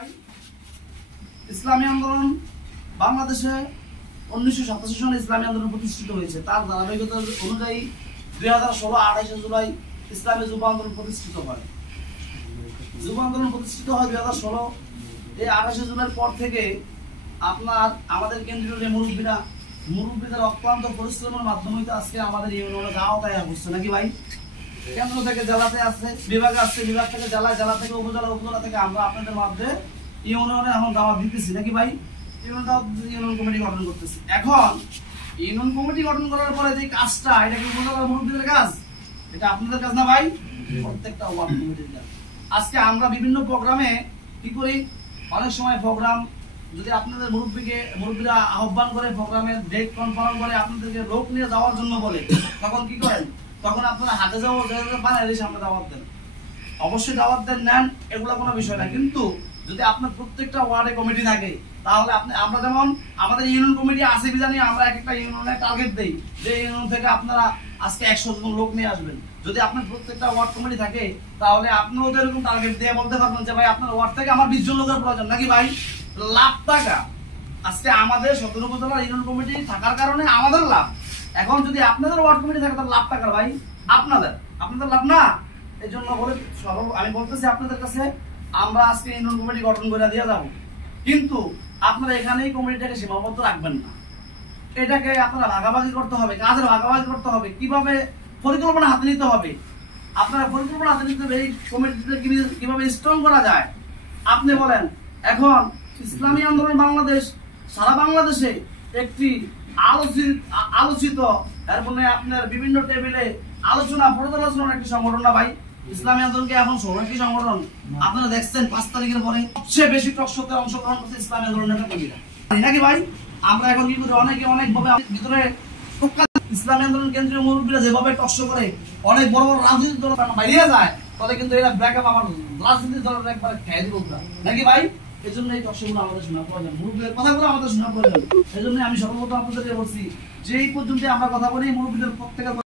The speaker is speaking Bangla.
ভাই, ইসলামী আন্দোলন বাংলাদেশে 1987 সালে ইসলামী আন্দোলন প্রতিষ্ঠিত হয়েছে। তার ধারাবাহিকতা অনুযায়ী 2016 28 জুলাই ইসলামী যুব আন্দোলন প্রতিষ্ঠিত হয়। যুব আন্দোলন প্রতিষ্ঠিত হয় 2016। এই 28 জুলাইয়ের পর থেকে আপনার আমাদের কেন্দ্রীয় যে মুরব্বীদের অক্লান্ত পরিশ্রমের মাধ্যমে আজকে আমাদের ইউনিয়নে আওতায় আসছে নাকি ভাই? কেন্দ্র থেকে জেলাতে আসছে, বিভাগে আসছে, বিভাগ থেকে জেলায়, জেলা থেকে উপজেলা, উপজেলা থেকে আমরা আপনাদের মধ্যে ইউনিয়নে এখন দাওয়াত দিতেছি নাকি ভাই? ইউনিয়ন কমিটি গঠন করতেছি। এখন ইউনিয়ন কমিটি গঠন করার পরে যে কাজটা, এটা কি উপজেলার মুরব্বীদের কাজ? এটা আপনাদের কাজ না ভাই? প্রত্যেকটা ওয়ার্ড কমিটির কাজ। আজকে আমরা বিভিন্ন প্রোগ্রামে কি করি, অনেক সময় প্রোগ্রাম যদি আপনাদের মুরব্বীরা আহ্বান করে, প্রোগ্রামের ডেট কনফার্ম করে, আপনাদেরকে লোক নিয়ে যাওয়ার জন্য বলে, তখন কি করেন? তখন আপনারা হাতে যাওয়া বানাই সামনে দাওয়াত দেন। অবশ্যই দাওয়াত দেন, নেন, এগুলো কোনো বিষয় না। কিন্তু যদি আপনার প্রত্যেকটা ওয়ার্ডে কমিটি থাকে, তাহলে আমরা যেমন আমাদের ইউনিয়ন কমিটি আছে বিজানি, আমরা একটা ইউনিয়নে টার্গেট দেই যে ইউনিয়ন থেকে আপনারা আজকে 100 জন লোক নিয়ে আসবেন। যদি আপনার প্রত্যেকটা ওয়ার্ড কমিটি থাকে, তাহলে আপনিও এরকম টার্গেট দিয়ে বলতে পারবেন যে ভাই আপনার ওয়ার্ড থেকে আমার 20 জন লোকের প্রয়োজন নাকি ভাই? লাখ টাকা আজকে আমাদের সদর উপজেলার ইউনিয়ন কমিটি থাকার কারণে আমাদের লাভ। এখন যদি আপনাদের ওয়ার্ড কমিটি থাকে তাহলে লাভ টাকার ভাই আপনাদের লাভ না। এই জন্য বলে আমি বলতেছি আপনাদের কাছে, আমরা আজকে ইউনিয়ন কমিটি গঠন করে দিয়ে যাবো, কিন্তু আপনারা এখানেই কমিটিটাকে সীমাবদ্ধ রাখবেন না। এটাকে আপনারা ভাগাভাগি করতে হবে, কাজের ভাগাভাগি করতে হবে, কিভাবে পরিকল্পনা হাতে নিতে হবে। আপনারা পরিকল্পনা হাতে নিতে হবে এই কমিটিতে কিভাবে স্ট্রং করা যায়। আপনি বলেন, এখন ইসলামী আন্দোলন বাংলাদেশ সারা বাংলাদেশে একটি আলোচিত এরপরে আপনার বিভিন্ন টেবিলে আলোচনা পর্যালোচনার একটি সংগঠন না ভাই? ইসলামী আন্দোলনকে এখন সরকারি সংগঠন আপনারা দেখছেন 5 তারিখের পরে সবচেয়ে বেশি টকশোতে অংশগ্রহণ করছে ইসলামী আন্দোলনের কর্মীরা নাকি ভাই? আমরা এখন কি করি, অনেক ভাবে ভিতরে ইসলামী আন্দোলন কেন্দ্রীয় মুরব্বীরা যেভাবে টকশো করে অনেক বড় বড় রাজনৈতিক দল বাইরে যায়, তাহলে কিন্তু এরা ব্যাকআপ আমার রাজনৈতিক দলের একবার খেয়ে দিব নাকি ভাই? এই জন্য এই টকশোগুলো আমাদের শোনা প্রয়োজন, মুরব্বীদের কথাগুলো আমাদের শোনা প্রয়োজন। এই জন্য আমি সর্বপ্রথম আপনাদেরকে বলছি যে এই পর্যন্ত আমরা কথা বলি, মুরব্বীদের প্রত্যেকের